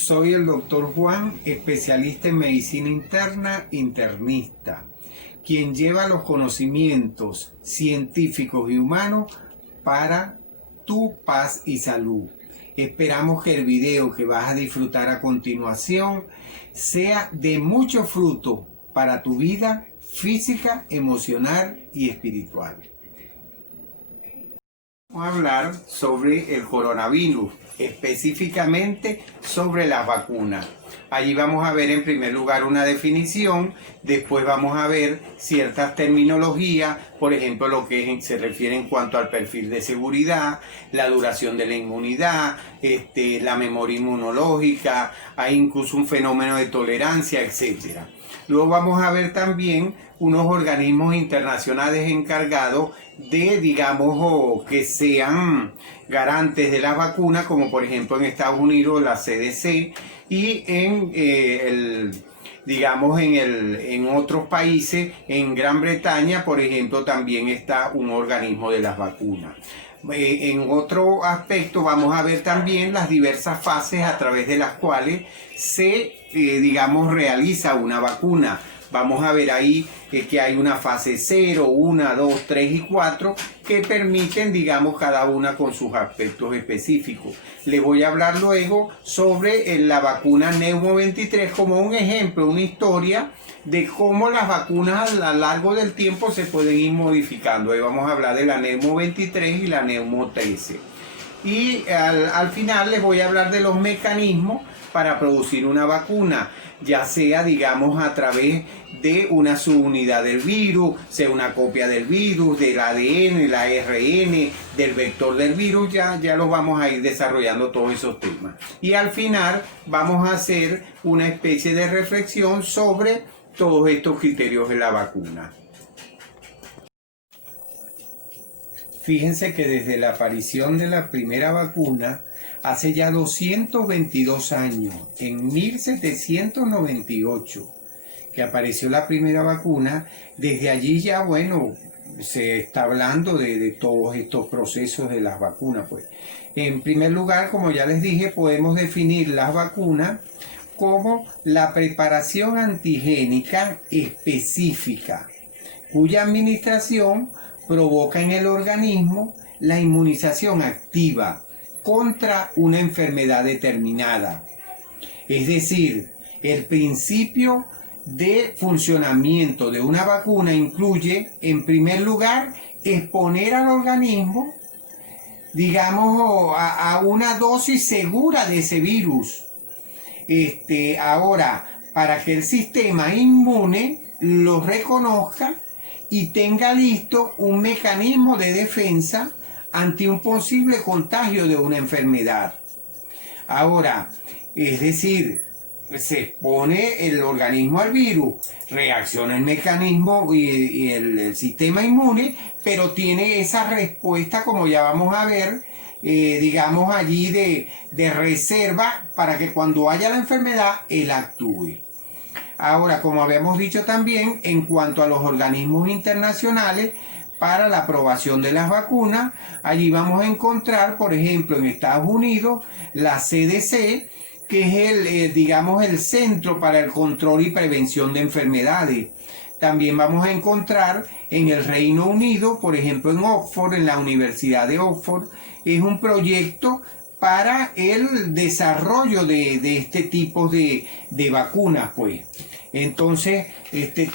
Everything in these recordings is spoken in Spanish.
Soy el doctor Juan, especialista en medicina interna, internista, quien lleva los conocimientos científicos y humanos para tu paz y salud. Esperamos que el video que vas a disfrutar a continuación sea de mucho fruto para tu vida física, emocional y espiritual. Vamos a hablar sobre el coronavirus, específicamente sobre las vacunas. Allí vamos a ver en primer lugar una definición, después vamos a ver ciertas terminologías, por ejemplo lo que se refiere en cuanto al perfil de seguridad, la duración de la inmunidad, la memoria inmunológica, hay incluso un fenómeno de tolerancia, etc. Luego vamos a ver también unos organismos internacionales encargados de, digamos, que sean garantes de las vacunas, como por ejemplo en Estados Unidos la CDC, y en otros países, en Gran Bretaña, por ejemplo, también está un organismo de las vacunas. En otro aspecto vamos a ver también las diversas fases a través de las cuales se, realiza una vacuna. Vamos a ver ahí que hay una fase 0, 1, 2, 3 y 4 que permiten, cada una con sus aspectos específicos. Les voy a hablar luego sobre la vacuna Neumo 23 como un ejemplo, una historia de cómo las vacunas a lo largo del tiempo se pueden ir modificando. Ahí vamos a hablar de la Neumo 23 y la Neumo 13. Y al final les voy a hablar de los mecanismos para producir una vacuna, ya sea, a través de una subunidad del virus, sea una copia del virus, del ADN, el ARN, del vector del virus, ya los vamos a ir desarrollando todos esos temas. Y al final vamos a hacer una especie de reflexión sobre todos estos criterios de la vacuna. Fíjense que desde la aparición de la primera vacuna, hace ya 222 años, en 1798, que apareció la primera vacuna, desde allí ya, se está hablando de todos estos procesos de las vacunas, pues. En primer lugar, como ya les dije, podemos definir las vacunas como la preparación antigénica específica, cuya administración provoca en el organismo la inmunización activa contra una enfermedad determinada. Es decir, el principio de funcionamiento de una vacuna incluye, en primer lugar, exponer al organismo, a una dosis segura de ese virus. Ahora, para que el sistema inmune lo reconozca y tenga listo un mecanismo de defensa ante un posible contagio de una enfermedad. Ahora, es decir, se expone el organismo al virus, reacciona el mecanismo y el sistema inmune, pero tiene esa respuesta, como ya vamos a ver, allí de reserva para que cuando haya la enfermedad, él actúe. Ahora, como habíamos dicho también, en cuanto a los organismos internacionales para la aprobación de las vacunas, allí vamos a encontrar, por ejemplo, en Estados Unidos, la CDC, que es el Centro para el Control y Prevención de Enfermedades. También vamos a encontrar en el Reino Unido, por ejemplo, en Oxford, en la Universidad de Oxford, es un proyecto para el desarrollo de este tipo de vacunas, pues. Entonces,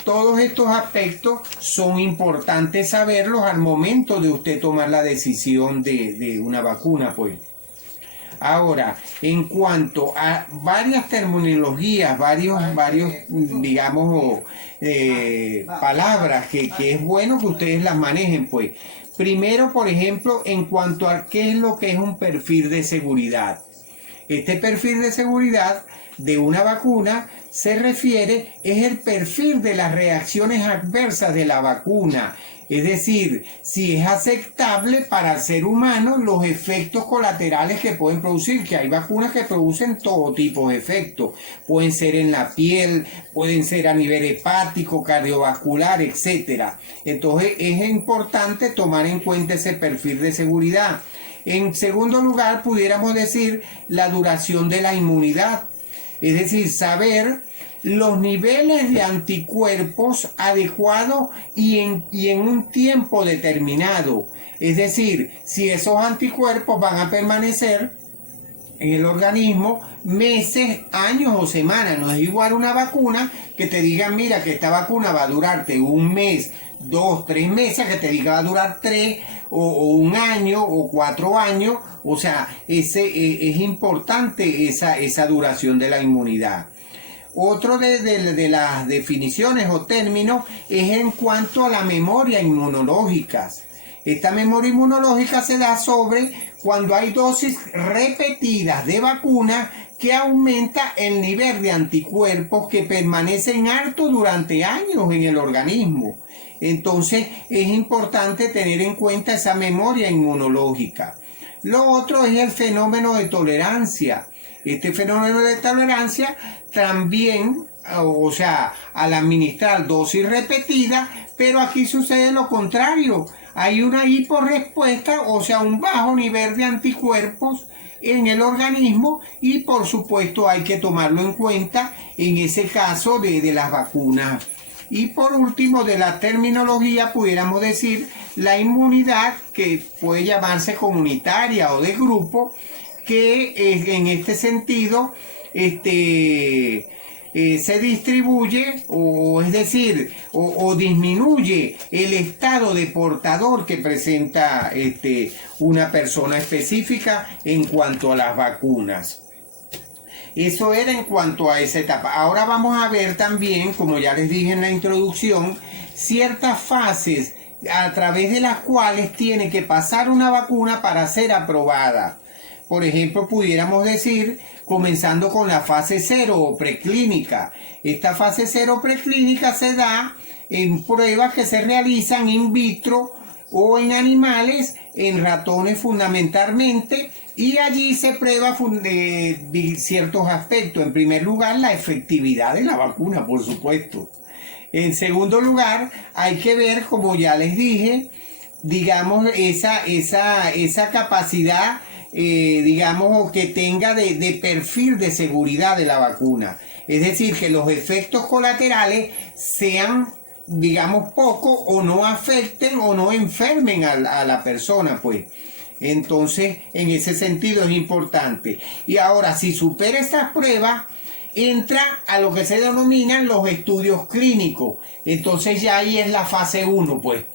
todos estos aspectos son importantes saberlos al momento de usted tomar la decisión de una vacuna, pues. Ahora, en cuanto a varias terminologías, varios palabras que es bueno que ustedes las manejen, pues. Primero, por ejemplo, en cuanto a qué es lo que es un perfil de seguridad. Este perfil de seguridad de una vacuna es el perfil de las reacciones adversas de la vacuna. Es decir, si es aceptable para el ser humano los efectos colaterales que pueden producir, que hay vacunas que producen todo tipo de efectos. Pueden ser en la piel, pueden ser a nivel hepático, cardiovascular, etc. Entonces es importante tomar en cuenta ese perfil de seguridad. En segundo lugar, pudiéramos decir la duración de la inmunidad. Es decir, saber los niveles de anticuerpos adecuados y en un tiempo determinado. Es decir, si esos anticuerpos van a permanecer en el organismo meses, años o semanas. No es igual una vacuna que te digan, mira, que esta vacuna va a durarte un mes, 2, 3 meses, que te diga va a durar 3 o un año o 4 años. O sea, es importante esa duración de la inmunidad. Otro de las definiciones o términos es en cuanto a la memoria inmunológica. Esta memoria inmunológica se da sobre cuando hay dosis repetidas de vacuna que aumenta el nivel de anticuerpos que permanecen altos durante años en el organismo. Entonces es importante tener en cuenta esa memoria inmunológica. Lo otro es el fenómeno de tolerancia. Este fenómeno de tolerancia también, o sea, al administrar dosis repetidas, pero aquí sucede lo contrario. Hay una hiporrespuesta, o sea, un bajo nivel de anticuerpos en el organismo y por supuesto hay que tomarlo en cuenta en ese caso de las vacunas. Y por último, de la terminología pudiéramos decir la inmunidad, que puede llamarse comunitaria o de grupo, que en este sentido se distribuye o es decir, o disminuye el estado de portador que presenta una persona específica en cuanto a las vacunas. Eso era en cuanto a esa etapa. Ahora vamos a ver también, como ya les dije en la introducción, ciertas fases a través de las cuales tiene que pasar una vacuna para ser aprobada. Por ejemplo, pudiéramos decir, comenzando con la fase 0 o preclínica. Esta fase 0 preclínica se da en pruebas que se realizan in vitro o en animales, en ratones fundamentalmente, y allí se prueba ciertos aspectos. En primer lugar, la efectividad de la vacuna, por supuesto. En segundo lugar, hay que ver, como ya les dije, digamos, esa capacidad, digamos, que tenga de perfil de seguridad de la vacuna. Es decir, que los efectos colaterales sean, digamos, poco o no afecten o no enfermen a la persona, pues. Entonces, en ese sentido es importante. Y ahora, si supera estas pruebas, entra a lo que se denominan los estudios clínicos. Entonces ya ahí es la fase 1, pues.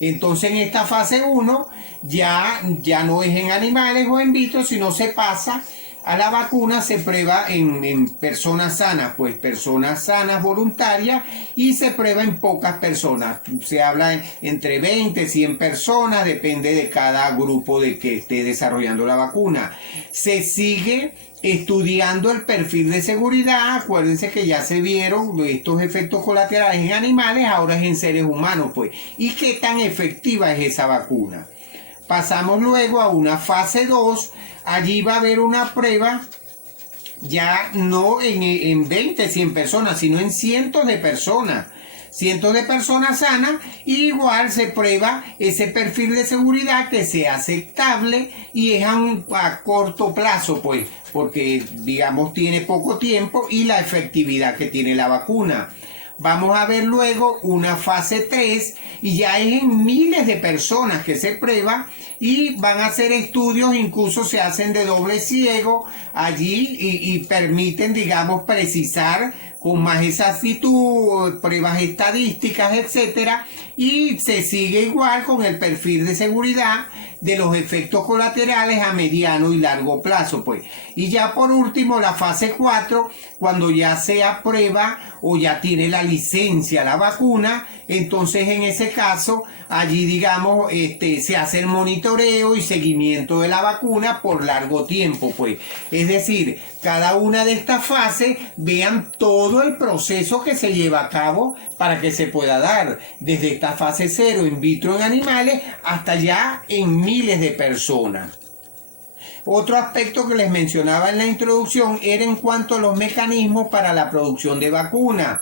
Entonces en esta fase 1 ya no es en animales o en vitro, sino se pasa a la vacuna, se prueba en personas sanas, pues personas sanas voluntarias, y se prueba en pocas personas. Se habla entre 20, 100 personas, depende de cada grupo de que esté desarrollando la vacuna. Se sigue estudiando el perfil de seguridad. Acuérdense que ya se vieron estos efectos colaterales en animales, ahora es en seres humanos, pues. ¿Y qué tan efectiva es esa vacuna? Pasamos luego a una fase 2, allí va a haber una prueba ya no en 20, 100 personas, sino en cientos de personas sanas, y igual se prueba ese perfil de seguridad que sea aceptable y es a corto plazo, pues, porque digamos tiene poco tiempo, y la efectividad que tiene la vacuna. Vamos a ver luego una fase 3 y ya es en miles de personas que se prueba y van a hacer estudios, incluso se hacen de doble ciego allí y permiten, digamos, precisar con más exactitud pruebas estadísticas, etcétera, y se sigue igual con el perfil de seguridad de los efectos colaterales a mediano y largo plazo, pues. Y ya por último la fase 4, cuando ya se aprueba o ya tiene la licencia la vacuna, entonces en ese caso allí, digamos, se hace el monitoreo y seguimiento de la vacuna por largo tiempo, pues. Es decir, cada una de estas fases, vean todo el proceso que se lleva a cabo para que se pueda dar desde esta fase 0 in vitro en animales hasta ya en miles de personas. Otro aspecto que les mencionaba en la introducción era en cuanto a los mecanismos para la producción de vacunas.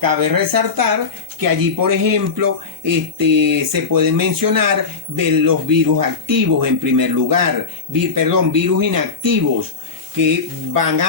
Cabe resaltar que allí, por ejemplo, se pueden mencionar los virus activos en primer lugar, virus inactivos, que van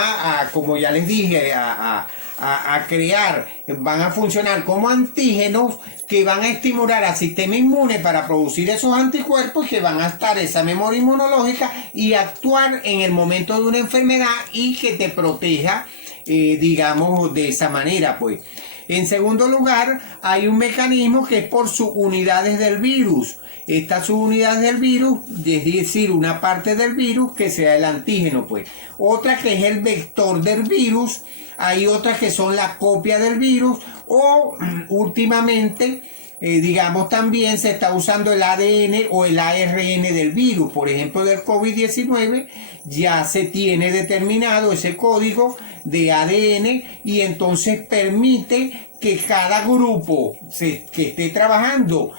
como ya les dije, a crear, van a funcionar como antígenos que van a estimular al sistema inmune para producir esos anticuerpos que van a estar esa memoria inmunológica y actuar en el momento de una enfermedad y que te proteja, digamos, de esa manera, pues. En segundo lugar, hay un mecanismo que es por subunidades del virus. Estas subunidades del virus, es decir, una parte del virus que sea el antígeno, pues. Otra que es el vector del virus. Hay otras que son la copia del virus. O últimamente, digamos, también se está usando el ADN o el ARN del virus. Por ejemplo, del COVID-19 ya se tiene determinado ese código de ADN y entonces permite que cada grupo que esté trabajando,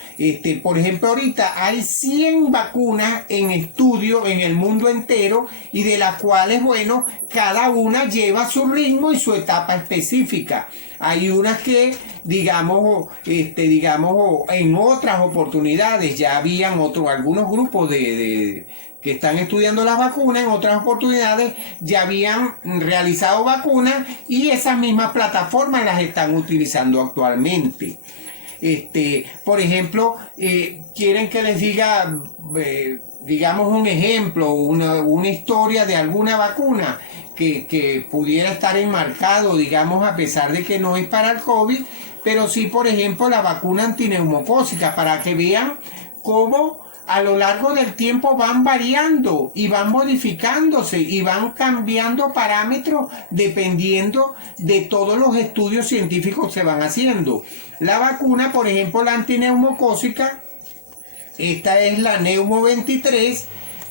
por ejemplo, ahorita hay 100 vacunas en estudio en el mundo entero y de las cuales, bueno, cada una lleva su ritmo y su etapa específica. Hay unas que, digamos, en otras oportunidades ya habían algunos grupos que están estudiando las vacunas, en otras oportunidades ya habían realizado vacunas y esas mismas plataformas las están utilizando actualmente. Por ejemplo, quieren que les diga, digamos, un ejemplo, una historia de alguna vacuna que pudiera estar enmarcado, digamos, a pesar de que no es para el COVID, pero sí, por ejemplo, la vacuna antineumocócica, para que vean cómo a lo largo del tiempo van variando y van modificándose y van cambiando parámetros dependiendo de todos los estudios científicos que se van haciendo. La vacuna, por ejemplo, la antineumocócica, esta es la Neumo 23,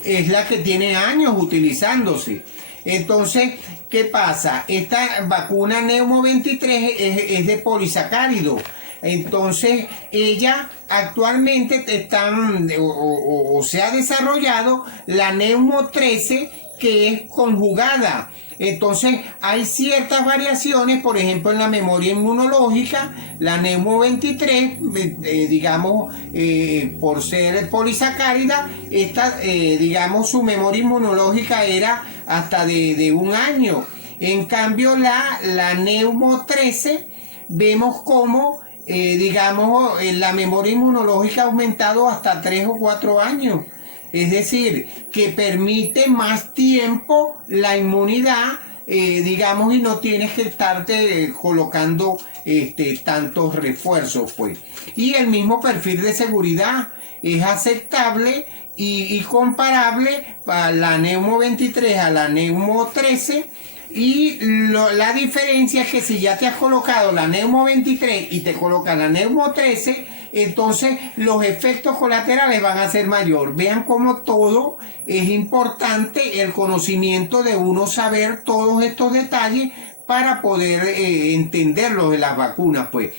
es la que tiene años utilizándose. Entonces, ¿qué pasa? Esta vacuna Neumo 23 es de polisacárido. Entonces, ella actualmente se ha desarrollado la Neumo 13 que es conjugada. Entonces, hay ciertas variaciones, por ejemplo, en la memoria inmunológica, la Neumo 23, digamos, por ser polisacárida, digamos, su memoria inmunológica era hasta de un año. En cambio, la Neumo 13, vemos cómo digamos, la memoria inmunológica ha aumentado hasta 3 o 4 años. Es decir, que permite más tiempo la inmunidad, digamos, y no tienes que estarte colocando tantos refuerzos, pues. Y el mismo perfil de seguridad es aceptable y comparable a la Neumo 23 a la Neumo 13. Y la diferencia es que si ya te has colocado la Neumo 23 y te coloca la Neumo 13, entonces los efectos colaterales van a ser mayor. Vean cómo todo es importante, el conocimiento de uno saber todos estos detalles para poder entenderlo de las vacunas, pues.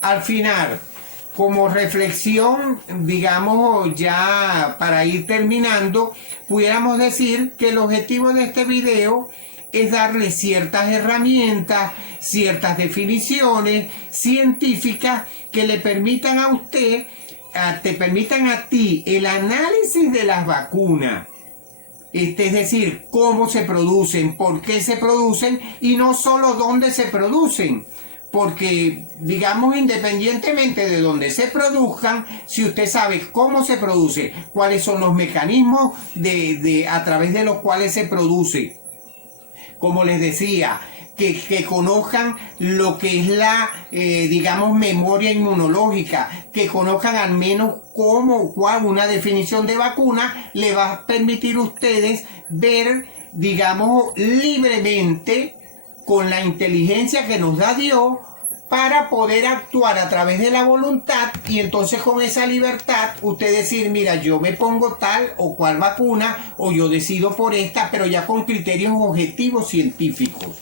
Al final, como reflexión, digamos, ya para ir terminando, pudiéramos decir que el objetivo de este video es darle ciertas herramientas, ciertas definiciones científicas que le permitan a usted, te permitan a ti el análisis de las vacunas. Es decir, cómo se producen, por qué se producen y no solo dónde se producen. Porque, digamos, independientemente de dónde se produzcan, si usted sabe cómo se produce, cuáles son los mecanismos a través de los cuales se produce, como les decía, que conozcan lo que es la, digamos, memoria inmunológica, que conozcan al menos cuál una definición de vacuna le va a permitir a ustedes ver, digamos, libremente, con la inteligencia que nos da Dios, para poder actuar a través de la voluntad y entonces con esa libertad usted decir, mira, yo me pongo tal o cual vacuna o yo decido por esta, pero ya con criterios objetivos científicos.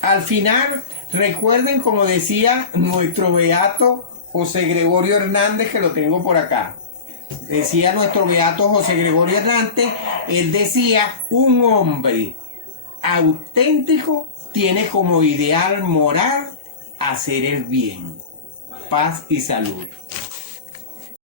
Al final, recuerden, como decía nuestro beato José Gregorio Hernández, que lo tengo por acá. Decía nuestro beato José Gregorio Hernández, él decía, un hombre auténtico tiene como ideal moral hacer el bien. Paz y salud.